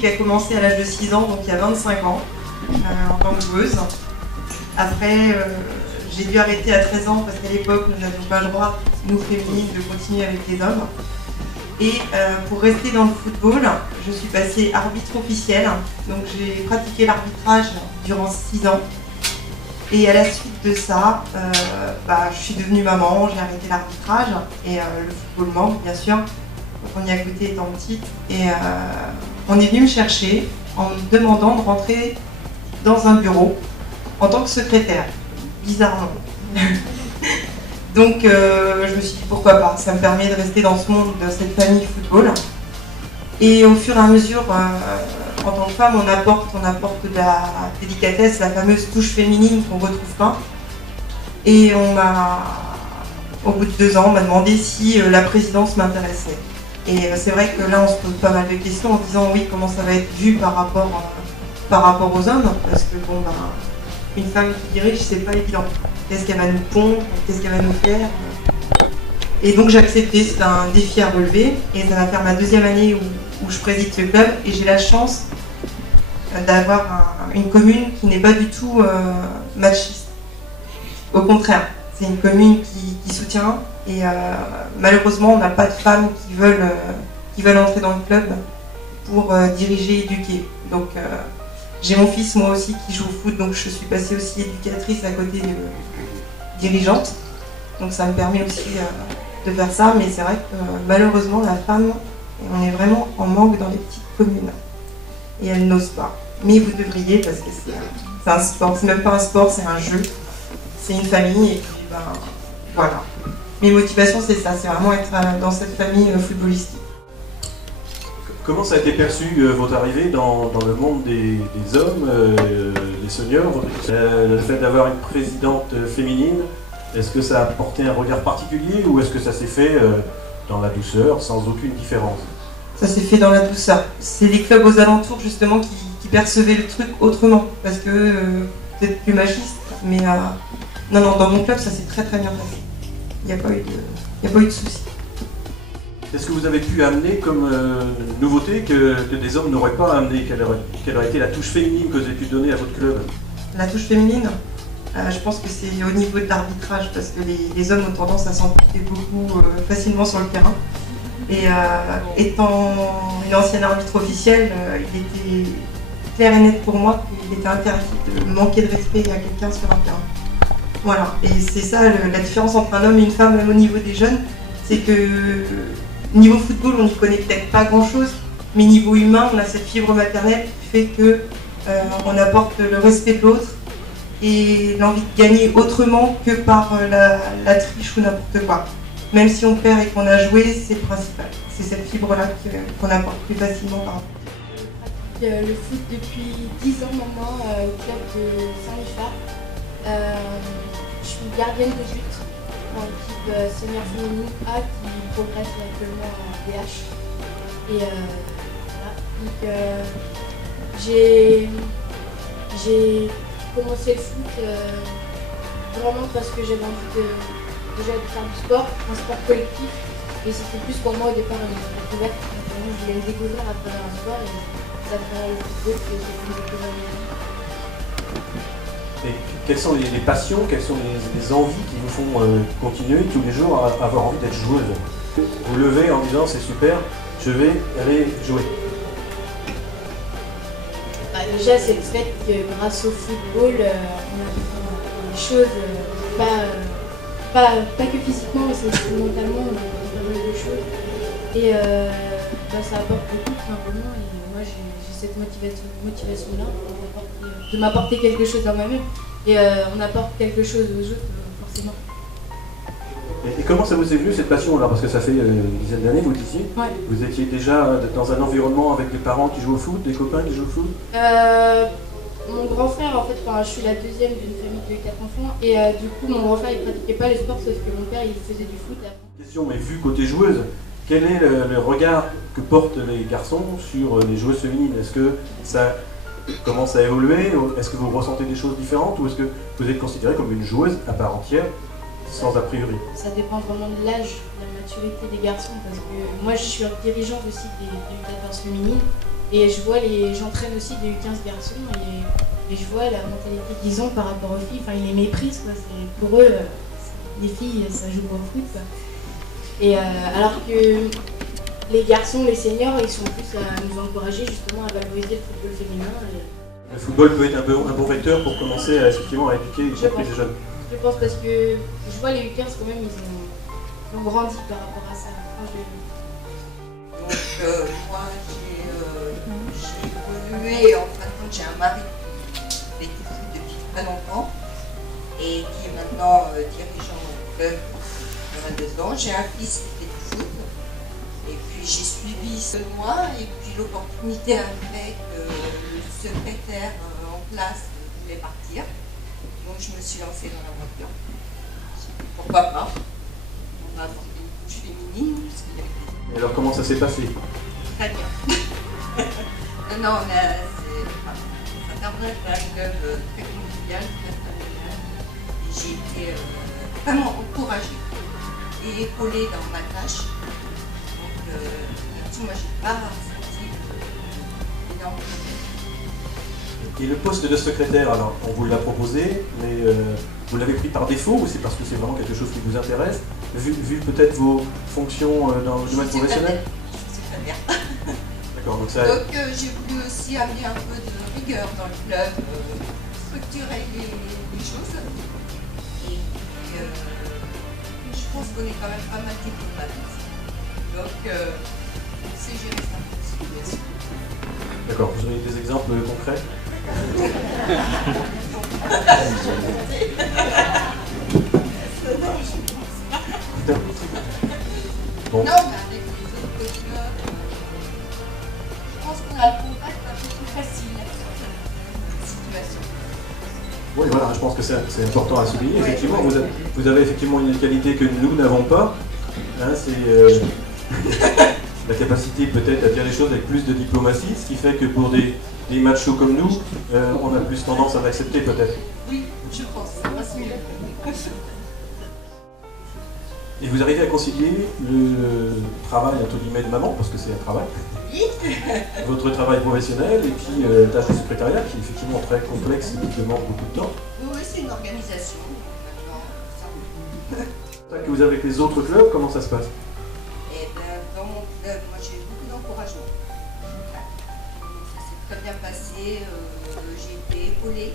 qui a commencé à l'âge de 6 ans, donc il y a 25 ans, en tant que joueuse. Après, j'ai dû arrêter à 13 ans parce qu'à l'époque, nous n'avions pas le droit, nous féminines, de continuer avec les hommes. Et pour rester dans le football, je suis passée arbitre officiel. Donc j'ai pratiqué l'arbitrage durant 6 ans. Et à la suite de ça, je suis devenue maman, j'ai arrêté l'arbitrage et le football manque bien sûr. Donc on y a goûté étant petite. Et on est venu me chercher en me demandant de rentrer dans un bureau en tant que secrétaire, bizarrement. Donc je me suis dit pourquoi pas, ça me permet de rester dans ce monde, de cette famille football. Et au fur et à mesure, en tant que femme, on apporte de la délicatesse, la fameuse touche féminine qu'on ne retrouve pas. Et au bout de 2 ans, on m'a demandé si la présidence m'intéressait. Et c'est vrai que là, on se pose pas mal de questions en disant oui, comment ça va être vu par rapport aux hommes, parce que bon, une femme qui dirige, c'est pas évident. Qu'est-ce qu'elle va nous pondre, qu'est-ce qu'elle va nous faire. Et donc j'ai accepté, c'est un défi à relever, et ça va faire ma 2e année où je préside ce club, et j'ai la chance d'avoir une commune qui n'est pas du tout machiste. Au contraire, c'est une commune qui soutient, et malheureusement on n'a pas de femmes qui veulent entrer dans le club pour diriger, éduquer. Donc j'ai mon fils moi aussi qui joue au foot, donc je suis passée aussi éducatrice à côté de dirigeante. Donc ça me permet aussi de faire ça, mais c'est vrai que malheureusement la femme, on est vraiment en manque dans les petites communes. Et elle n'ose pas. Mais vous devriez, parce que c'est un sport, c'est même pas un sport, c'est un jeu. C'est une famille, et puis voilà. Mes motivations c'est ça, c'est vraiment être dans cette famille footballistique. Comment ça a été perçu votre arrivée dans le monde des hommes, des seniors, le fait d'avoir une présidente féminine? Est-ce que ça a apporté un regard particulier ou est-ce que ça s'est fait dans la douceur, sans aucune différence? Ça s'est fait dans la douceur. C'est les clubs aux alentours justement qui percevaient le truc autrement, parce que peut-être plus machiste, mais non, dans mon club ça s'est très bien passé. Il n'y a pas eu de soucis. Est-ce que vous avez pu amener comme nouveauté que des hommes n'auraient pas amené? Quelle aurait été la touche féminine que vous avez pu donner à votre club? La touche féminine, je pense que c'est au niveau de l'arbitrage, parce que les hommes ont tendance à s'emporter beaucoup facilement sur le terrain. Et étant une ancienne arbitre officielle, il était clair et net pour moi qu'il était interdit de manquer de respect à quelqu'un sur un terrain. Voilà, et c'est ça la différence entre un homme et une femme, même au niveau des jeunes, c'est que niveau football, on n'y connaît peut-être pas grand-chose, mais niveau humain, on a cette fibre maternelle qui fait que on apporte le respect de l'autre et l'envie de gagner autrement que par la triche ou n'importe quoi. Même si on perd et qu'on a joué, c'est le principal. C'est cette fibre-là qu'on apporte plus facilement par rapport. Je pratique le foot depuis 10 ans maintenant au club de Saint-Richard. Je suis gardienne de but dans l'équipe senior féminine A qui progresse actuellement en DH. Et voilà. Donc j'ai commencé le foot vraiment parce que j'avais envie déjà de faire du sport, un sport collectif. Et c'était plus pour moi au départ une découverte. Je voulais me découvrir à travers un sport et c'est à travers le football que j'ai pu découvrir les gens. Et quelles sont les passions, quelles sont les envies qui vous font continuer tous les jours à avoir envie d'être joueuse? Vous levez en disant c'est super, je vais aller jouer. Déjà c'est le fait que grâce au football on apprend des choses, pas que physiquement mais aussi mentalement, on apprend pas mal de choses. Et ça apporte beaucoup tout simplement et moi j'ai cette motivation-là de m'apporter quelque chose dans moi-même. Et on apporte quelque chose aux autres, forcément. Et comment ça vous est venu cette passion-là? Parce que ça fait une dizaine d'années, vous disiez. Ouais. Vous étiez déjà dans un environnement avec des parents qui jouent au foot, des copains qui jouent au foot? Mon grand frère, en fait, je suis la deuxième d'une famille de 4 enfants. Et du coup, mon grand frère, il pratiquait pas le sport, sauf que mon père, il faisait du foot. Question, mais vu côté joueuse, quel est le regard que portent les garçons sur les joueuses féminines? Est-ce que ça commence à évoluer? Est-ce que vous ressentez des choses différentes? Ou est-ce que vous êtes considérée comme une joueuse à part entière, sans a priori? Ça dépend vraiment de l'âge, de la maturité des garçons. Parce que moi, je suis dirigeante aussi des U14 féminines. Et j'entraîne aussi des U15 garçons et je vois la mentalité qu'ils ont par rapport aux filles. Enfin, ils les méprisent, quoi. Pour eux, les filles, ça joue pas au foot, quoi. Et alors que les garçons, les seniors, ils sont plus à nous encourager justement à valoriser le football féminin. Le football peut être un bon vecteur pour commencer effectivement à éduquer y compris les jeunes. Je pense parce que je vois les U15 quand même, ils ont grandi par rapport à ça. Donc moi j'ai évolué, en fin de compte j'ai un mari qui fait du foot depuis très longtemps et qui est maintenant dirigeant au club il y a 2 ans. J'ai un fils qui fait du foot et puis j'ai suivi ce mois et puis l'opportunité a fait que le secrétaire en place voulait partir. Donc je me suis lancée dans l'aventure. Pourquoi pas? On a apporté une couche féminine. Et alors comment ça s'est passé? Très bien. Non, ça permet d'être un club très convivial, très familial. Et j'ai été vraiment encouragée et épaulée dans ma tâche. Donc là-dessus, moi, j'ai pas senti énorme problème. Et le poste de secrétaire, alors on vous l'a proposé, mais vous l'avez pris par défaut ou c'est parce que c'est vraiment quelque chose qui vous intéresse, vu peut-être vos fonctions dans le domaine professionnel? Je sais très bien. D'accord, donc j'ai voulu aussi amener un peu de rigueur dans le club, structurer les choses. Et je pense qu'on est quand même pas mal diplomatique. Donc on sait gérer ça aussi. D'accord, vous avez des exemples concrets? Bon. Non, mais avec les autres clubs, je pense qu'on a le contact un peu plus facile dans cette situation. Oui, voilà, je pense que c'est important à souligner. Effectivement, vous avez effectivement une qualité que nous n'avons pas. Hein, c'est la capacité peut-être à dire les choses avec plus de diplomatie, ce qui fait que pour des machos comme nous, on a plus tendance à l'accepter peut-être. Oui, je pense, ça passe mieux. Et vous arrivez à concilier le travail entre guillemets de maman, parce que c'est un travail, Oui. votre travail professionnel et puis tâche de secrétariat qui est effectivement très complexe et qui demande beaucoup de temps. Oui, c'est une organisation. Que vous avez avec les autres clubs, comment ça se passe? Et dans mon club, moi j'ai eu beaucoup d'encouragement. Ça s'est très bien passé, j'ai été épaulée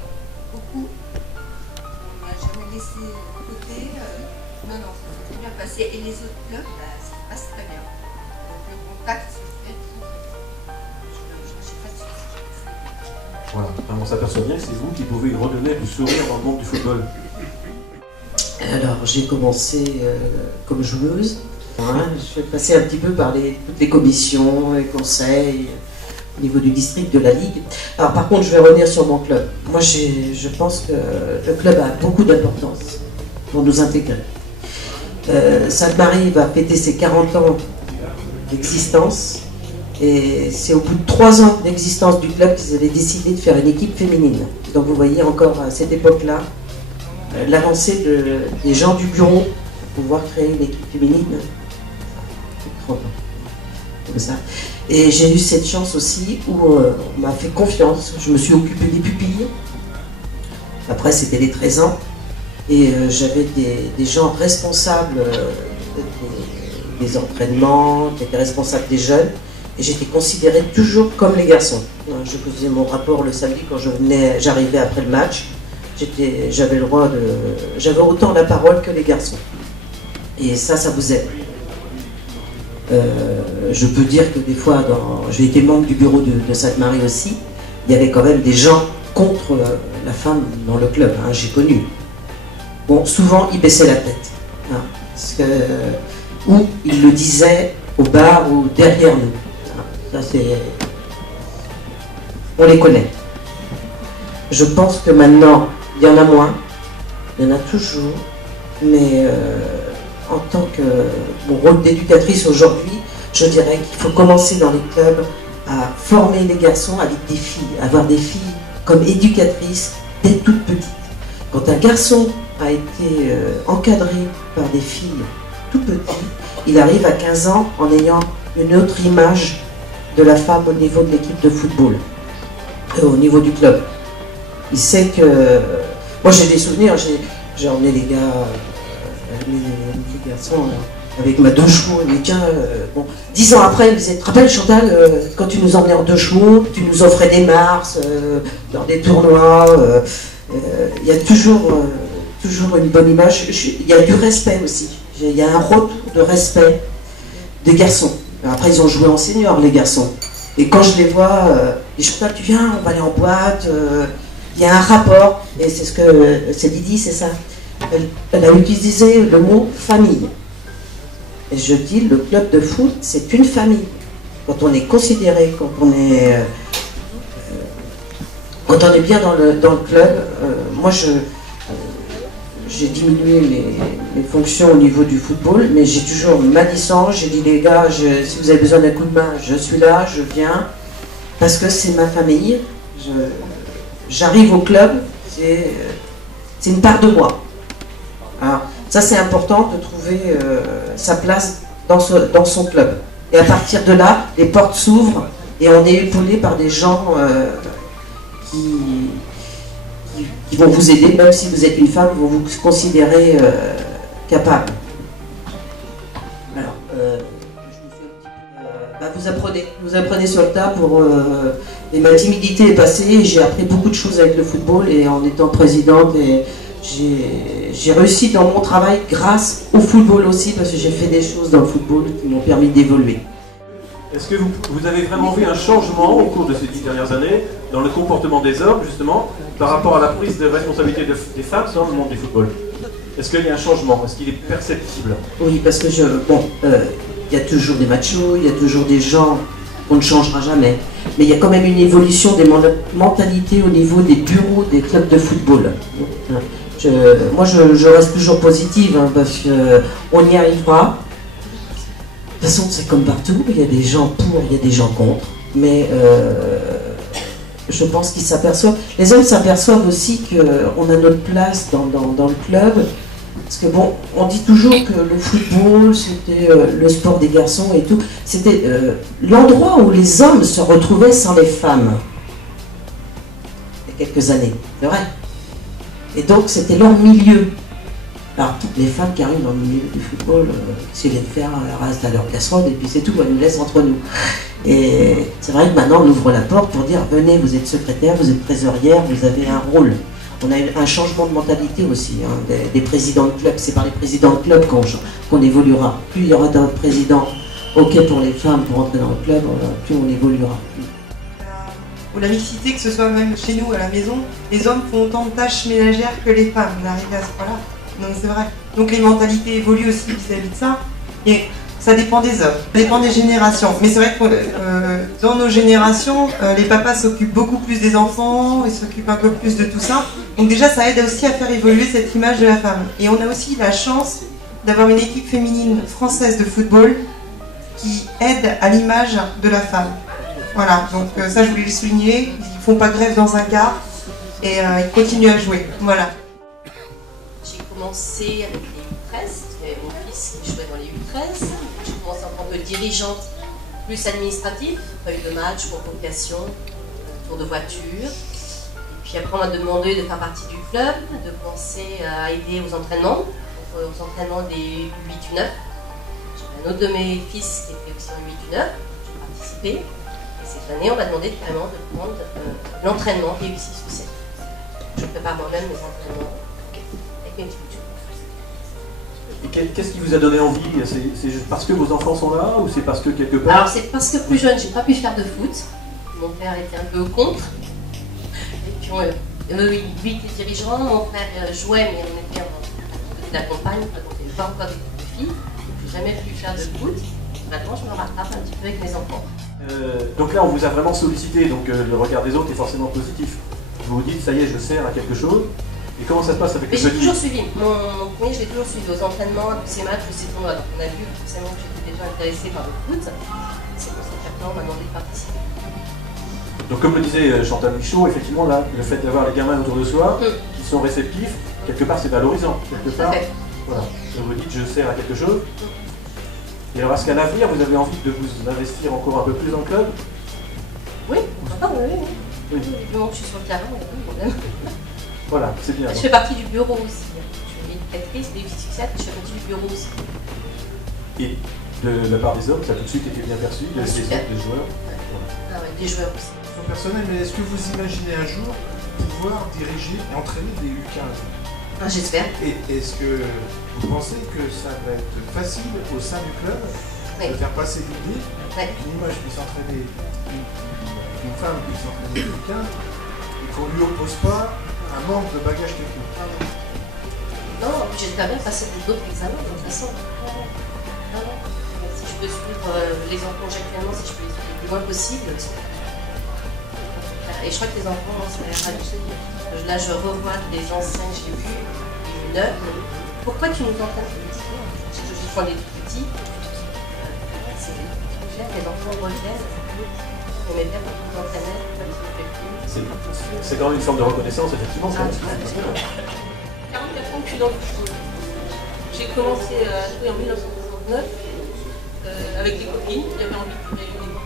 beaucoup. On ne m'a jamais laissé de côté. Non, ça s'est très bien passé. Et les autres clubs, ça se passe très bien. Donc le contact se fait très bien. Je ne sais pas si c'est. Voilà, enfin, on s'aperçoit bien que c'est vous qui pouvez redonner du sourire dans le monde du football. Alors j'ai commencé comme joueuse. Hein, je suis passée un petit peu par toutes les commissions, les conseils au niveau du district, de la ligue. Alors par contre je vais revenir sur mon club. Moi je pense que le club a beaucoup d'importance pour nous intégrer. Sainte-Marie va fêter ses 40 ans d'existence et c'est au bout de 3 ans d'existence du club qu'ils avaient décidé de faire une équipe féminine. Donc vous voyez encore à cette époque-là l'avancée des gens du bureau pour pouvoir créer une équipe féminine. Comme ça. Et j'ai eu cette chance aussi où on m'a fait confiance, je me suis occupée des pupilles. Après c'était les 13 ans et j'avais des gens responsables des entraînements, qui étaient responsables des jeunes et j'étais considérée toujours comme les garçons. Je faisais mon rapport le samedi quand j'arrivais après le match. J'avais le droit j'avais autant la parole que les garçons. Et ça vous aide. Je peux dire que des fois, j'ai été membre du bureau de Sainte-Marie aussi, il y avait quand même des gens contre la femme dans le club, hein, j'ai connu. Bon, souvent, ils baissaient la tête. Hein, ou ils le disaient au bar ou derrière nous. Hein, ça, on les connaît. Je pense que maintenant, il y en a moins, il y en a toujours, mais en tant que mon rôle d'éducatrice aujourd'hui, je dirais qu'il faut commencer dans les clubs à former les garçons avec des filles, avoir des filles comme éducatrices dès toute petite. Quand un garçon a été encadré par des filles tout petit, il arrive à 15 ans en ayant une autre image de la femme au niveau de l'équipe de football, au niveau du club. Il sait que... Moi j'ai des souvenirs, j'ai emmené les gars, les petits garçons avec ma 2 chevaux, et tiens, bon, 10 ans après, ils me disaient, te rappelles Chantal, quand tu nous emmenais en 2 chevaux, tu nous offrais des mars, dans des tournois, il y a toujours une bonne image, il y a du respect aussi, il y a un retour de respect des garçons. Après ils ont joué en senior les garçons, et quand je les vois, et Chantal tu viens, on va aller en boîte, il y a un rapport, et c'est ce que c'est Lydie, c'est ça, elle a utilisé le mot famille. Et je dis, le club de foot, c'est une famille. Quand on est considéré, quand on est bien dans le club, moi j'ai diminué mes fonctions au niveau du football, mais j'ai toujours ma licence, j'ai dit les gars, si vous avez besoin d'un coup de main, je suis là, je viens, parce que c'est ma famille, j'arrive au club, c'est une part de moi. Alors, ça c'est important de trouver sa place dans son club. Et à partir de là, les portes s'ouvrent et on est épaulé par des gens qui vont vous aider, même si vous êtes une femme, vont vous considérer capable. Alors, vous apprenez sur le tas et ma timidité est passée et j'ai appris beaucoup de choses avec le football et en étant présidente et j'ai réussi dans mon travail grâce au football aussi, parce que j'ai fait des choses dans le football qui m'ont permis d'évoluer. Est-ce que vous avez vraiment vu un changement au cours de ces 10 dernières années dans le comportement des hommes, justement, par rapport à la prise de responsabilité des femmes dans le monde du football? Est-ce qu'il y a un changement? Est-ce qu'il est perceptible? Oui, parce que il y a toujours des machos, il y a toujours des gens qu'on ne changera jamais. Mais il y a quand même une évolution des mentalités au niveau des bureaux des clubs de football. Moi, je reste toujours positive, hein, parce qu'on y arrivera. De toute façon, c'est comme partout, il y a des gens pour, il y a des gens contre. Mais je pense qu'ils s'aperçoivent. Les hommes s'aperçoivent aussi qu'on a notre place dans le club. Parce que bon, on dit toujours que le football, c'était le sport des garçons et tout. C'était l'endroit où les hommes se retrouvaient sans les femmes. Il y a quelques années, c'est vrai. Et donc, c'était leur milieu. Alors, toutes les femmes qui arrivent dans le milieu du football, s'ils viennent faire, elles restent à leur casserole et puis c'est tout, elles nous laissent entre nous. Et c'est vrai que maintenant, on ouvre la porte pour dire, venez, vous êtes secrétaire, vous êtes trésorière, vous avez un rôle. On a un changement de mentalité aussi, hein, des présidents de club. C'est par les présidents de club qu'on évoluera. Plus il y aura d'autres présidents, ok pour les femmes, pour entrer dans le club, plus on évoluera. Ou la mixité, que ce soit même chez nous à la maison, les hommes font autant de tâches ménagères que les femmes. On arrive à ce point-là. Donc c'est vrai. Donc les mentalités évoluent aussi vis-à-vis de ça. Et ça dépend des hommes, ça dépend des générations. Mais c'est vrai que dans nos générations, les papas s'occupent beaucoup plus des enfants, ils s'occupent un peu plus de tout ça. Donc déjà, ça aide aussi à faire évoluer cette image de la femme. Et on a aussi la chance d'avoir une équipe féminine française de football qui aide à l'image de la femme. Voilà, donc ça je voulais le souligner, ils ne font pas grève dans un car et ils continuent à jouer. Voilà. J'ai commencé avec les U13, j'avais mon fils qui jouait dans les U13. J'ai commencé en tant que dirigeante plus administrative, feuille de match, convocation, tour de voiture. Et puis après on m'a demandé de faire partie du club, de commencer à aider aux entraînements, aux entraînements des U8, U9. J'avais un autre de mes fils qui était aussi en U8, U9, j'ai participé. Cette année, on m'a demandé carrément de prendre l'entraînement des U6 ou 7. Je prépare moi-même mes entraînements avec mes petits bouts. Qu'est-ce qui vous a donné envie? C'est juste parce que vos enfants sont là ou c'est parce que quelque part? Alors c'est parce que plus jeune, j'ai pas pu faire de foot. Mon père était un peu contre. Et puis lui était dirigeant, mon frère jouait, mais on était à côté de la campagne, donc il n'y avait pas encore d'équipe de filles. Je n'ai jamais pu faire de foot. Maintenant, je me rattrape un petit peu avec mes enfants. Donc là, on vous a vraiment sollicité, donc le regard des autres est forcément positif. Vous vous dites, ça y est, je sers à quelque chose. Et comment ça se passe avec les petits? J'ai toujours suivi. Mon premier, je l'ai toujours suivi aux entraînements, à tous ces matchs, tous ces tournois. Donc on a vu forcément que j'étais déjà intéressée par le foot. C'est pour ça qu'après, on m'a demandé de participer. Donc comme le disait Chantal Michaud, effectivement, là, le fait d'avoir les gamins autour de soi, qui sont réceptifs, quelque part, c'est valorisant. Quelque part, voilà. Donc vous dites, je sers à quelque chose. Et alors, est-ce qu'à l'avenir, vous avez envie de vous investir encore un peu plus dans le club? Oui, pourquoi pas, oui. Oui. Du moment que je suis sur le terrain, il n'y a pas de problème. Voilà, c'est bien. Je fais partie du bureau aussi. Je suis éducatrice, mais je fais partie du bureau aussi. Et de la part des hommes, ça a tout de suite été bien perçu, des joueurs. Ouais. Ah ouais, des joueurs aussi. Personnel, mais est-ce que vous imaginez un jour pouvoir diriger et entraîner des U15? Ah, j'espère. Et est-ce que vous pensez que ça va être facile au sein du club de faire passer l'idée qu'une image puisse entraîner une femme puisse entraîner quelqu'un et qu'on ne lui oppose pas un manque de bagage technique? Non, j'espère bien passer d'autres examens de toute façon. Si je peux suivre les enfants actuellement, si je peux les suivre le plus loin possible. Et je crois que les enfants, ça a l'air raté. Là, je revois les anciens que j'ai vus, les neufs. Pourquoi tu nous entraînes? Je prends des tout petits. Les enfants reviennent. On met bien quand ils entraînaient, quand ils ne fait plus. C'est quand même une forme de reconnaissance, effectivement. 44 ans que je suis dans le foot. J'ai commencé à jouer en 1969 avec des copines. J'avais envie de jouer avec des copines.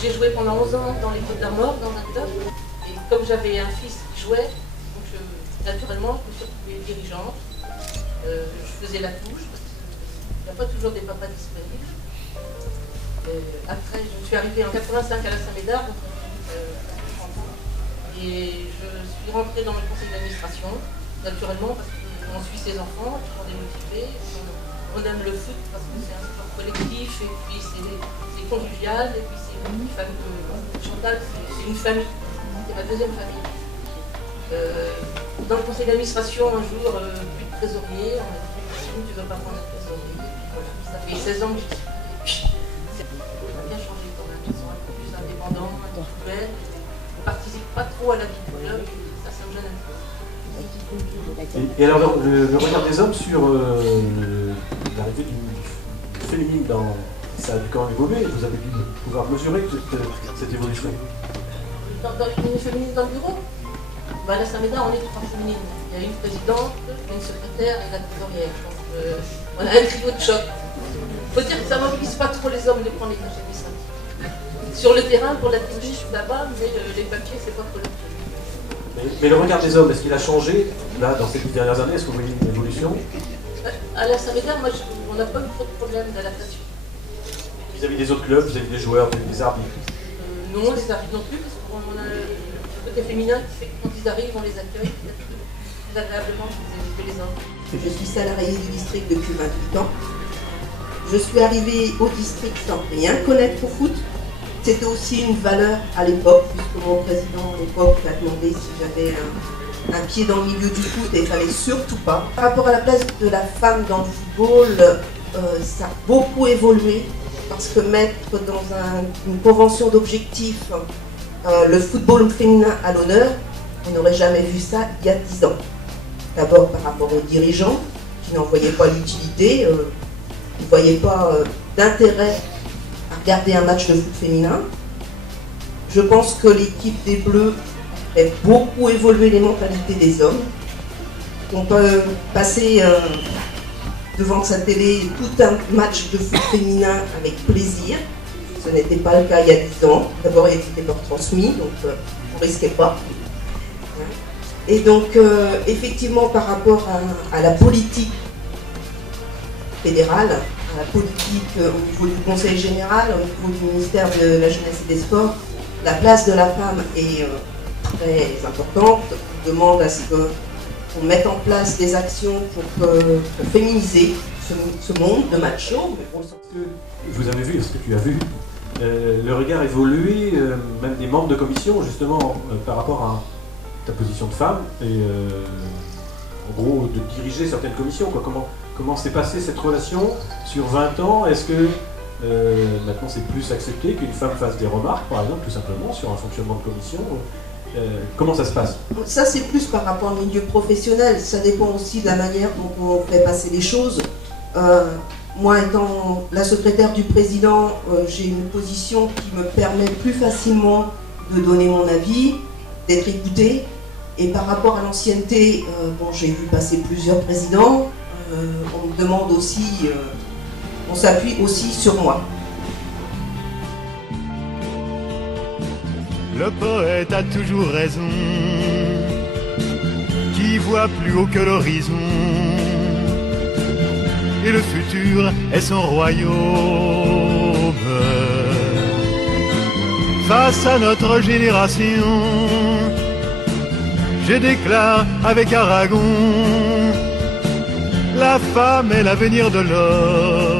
J'ai joué pendant 11 ans dans les Côtes d'Armor, dans un club. Et comme j'avais un fils qui jouait, donc naturellement, je me suis retrouvée dirigeante. Je faisais la touche, parce qu'il n'y a pas toujours des papas disponibles. Après, je suis arrivée en 85 à la Saint-Médard, et je suis rentrée dans le conseil d'administration, naturellement, parce qu'on suit ses enfants, on est motivé, on aime le foot parce que c'est un sport collectif, et puis c'est convivial, et puis c'est une famille. Chantal, c'est une famille, c'est ma deuxième famille. Dans le conseil d'administration, un jour, plus de trésorier, on m'a dit tu ne veux pas prendre un trésorier. Ça fait 16 ans que je suis. On a bien changé quand même, ils sont un peu plus indépendants, individuels, on ne participe pas trop à la vie du club, ça me gêne un peu. Et alors, le regard des hommes sur l'arrivée du féminin ça a dû quand même évoluer, vous avez dû pouvoir mesurer cette évolution. Une féminine dans le bureau? À la Saint-Médard, on est 3 féminines. Il y a une présidente, une secrétaire et la trésorière. Donc, on a un trio de choc. Il faut dire que ça ne mobilise pas trop les hommes de prendre les tâches administratives. Sur le terrain, pour la technique, là-bas, mais les papiers, c'est pas trop le truc. Mais le regard des hommes, est-ce qu'il a changé, là, dans ces 10 dernières années? Est-ce que vous voyez une évolution? À la Saint-Médard, on n'a pas eu trop de problèmes d'adaptation. Vis-à-vis des autres clubs, vous avez des joueurs, des arbitres? Non, les arbitres non plus, parce qu'on a le côté féminin qui fait que quand ils arrivent, on les accueille plus agréablement que les hommes. Je suis salariée du district depuis 28 ans. Je suis arrivée au district sans rien connaître au foot. C'était aussi une valeur à l'époque, puisque mon président à l'époque m'a demandé si j'avais un pied dans le milieu du foot et il ne fallait surtout pas. Par rapport à la place de la femme dans le football, ça a beaucoup évolué, parce que mettre dans une convention d'objectifs le football féminin à l'honneur, on n'aurait jamais vu ça il y a 10 ans. D'abord par rapport aux dirigeants, qui n'en voyaient pas l'utilité, ils ne voyaient pas d'intérêt à regarder un match de foot féminin. Je pense que l'équipe des Bleus a beaucoup évolué les mentalités des hommes. On peut passer devant sa télé tout un match de foot féminin avec plaisir. Ce n'était pas le cas il y a 10 ans. D'abord, il était pas transmis, donc on ne risquait pas. Et donc, effectivement, par rapport à la politique fédérale, à la politique au niveau du Conseil général, au niveau du ministère de la Jeunesse et des Sports, la place de la femme est très importante. On demande à ce qu'on mette en place des actions pour féminiser ce monde de macho. Vous avez vu, ce que tu as vu, le regard évoluer, même des membres de commission, justement, par rapport à ta position de femme, et en gros, de diriger certaines commissions, quoi. Comment s'est passée cette relation sur 20 ans? Est-ce que maintenant c'est plus accepté qu'une femme fasse des remarques, par exemple, tout simplement, sur un fonctionnement de commission? Comment ça se passe? Ça, c'est plus par rapport au milieu professionnel. Ça dépend aussi de la manière dont on fait passer les choses. Moi, étant la secrétaire du président, j'ai une position qui me permet plus facilement de donner mon avis, d'être écoutée. Et par rapport à l'ancienneté, bon, j'ai vu passer plusieurs présidents. On me demande aussi on s'appuie aussi sur moi. Le poète a toujours raison, qui voit plus haut que l'horizon, et le futur est son royaume. Face à notre génération, je déclare avec Aragon, la femme est l'avenir de l'homme.